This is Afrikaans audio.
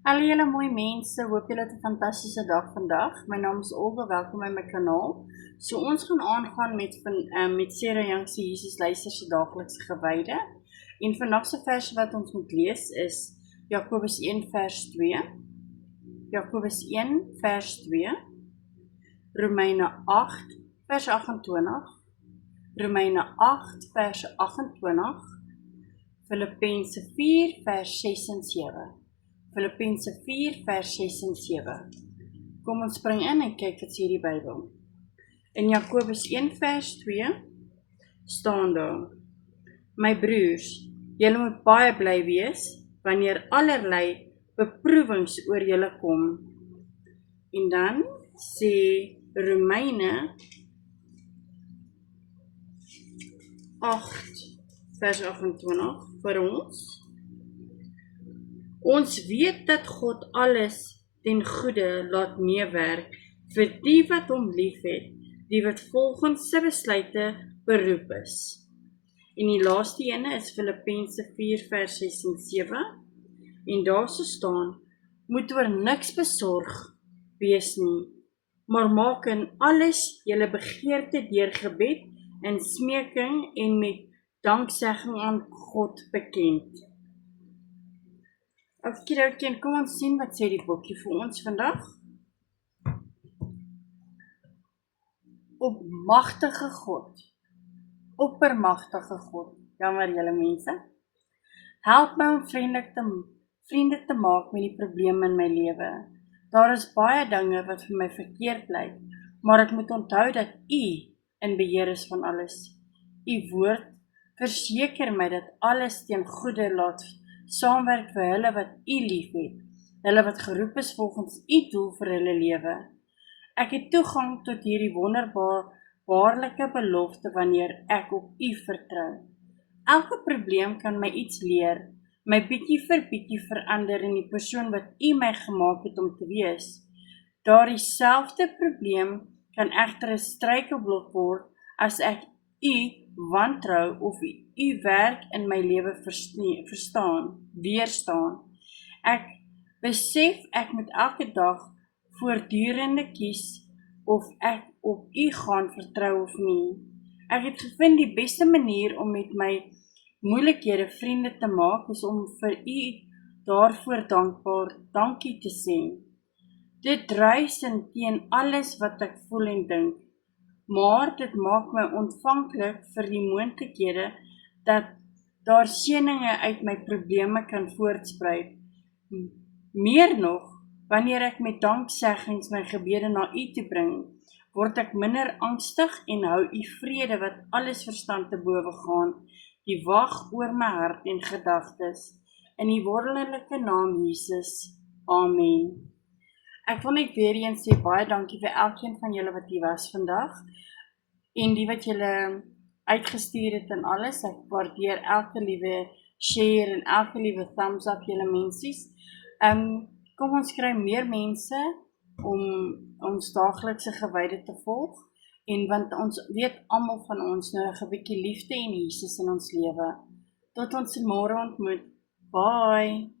Hallo julle mooi mense, hoop julle het 'n fantastiese dag vandag. My naam is Olga, welkom by my kanaal. So ons gaan aangaan met Sarah Young se Jesus luister se daaglikse gewyde. En vandag se vers wat ons moet lees is Jakobus 1 vers 2, Jakobus 1 vers 2, Romeine 8 vers 28, Romeine 8 vers 28, Filippense 4 vers 6 en 7. Filippense 4 vers 6 en 7. Kom ons spring in en kyk wat sê die Bybel. In Jakobus 1 vers 2 staan daar: My broers, julle moet baie bly wees wanneer allerlei beproewings oor julle kom. En dan sê Romeine 8 vers 28 vir ons: Ons weet dat God alles ten goeie laat meewerk vir die wat hom liefhet, die wat volgens sy besluite beroep is. En die laaste ene is Filippense 4 vers 6 en 7. En daar so staan: Moet oor niks besorg wees nie, maar maak in alles julle begeerte deur gebed en smeking en met danksegging aan God bekend. Oké, kom ons sien wat sê die boekie vir ons vandag. Opmagtige God, oppermagtige God, jammer julle mense, help my om vriende te maak met die probleme in my lewe. Daar is baie dinge wat vir my verkeerd lyk, maar ek moet onthou dat U in beheer is van alles. U woord verseker my dat alles ten goeie laat saamwerk vir hulle wat U liefhet, hulle wat geroep is volgens U doel vir hulle lewe. Ek het toegang tot hierdie wonderbaarlike belofte wanneer ek op U vertrou. Elke probleem kan my iets leer, my bietjie vir bietjie verander in die persoon wat U my gemaak het om te wees. Daardie selfde probleem kan egter 'n struikelblok word as ek U wantrou of U werk in my lewe weerstaan. Ek besef ek moet elke dag voortdurende kies of ek op U gaan vertrou of nie. Ek het gevind die beste manier om met my moeilikhede vriende te maak is om vir U daarvoor dankie te sê. Dit dryf in teen alles wat ek voel en dink, maar dit maak my ontvanklik vir die moontlikhede dat daar seëninge uit my probleme kan voortspruit. Meer nog, wanneer ek met dankseggings my gebede na U toe bring, word ek minder angstig en hou U vrede wat alles verstand te bowe gaan, die wag oor my hart en gedagtes. In die wonderlike naam Jesus. Amen. Ek wil net weer eens sê baie dankie vir elkeen van julle wat hier was vandag en die wat julle uitgestuur het en alles. Ek waardeer elke liewe share en elke liewe thumbs up julle mensies. Kom ons kry meer mense om ons daaglikse gewyde te volg en want ons weet almal van ons nodig 'n bietjie liefde en Jesus in ons lewe. Tot ons môre ontmoet. Bye.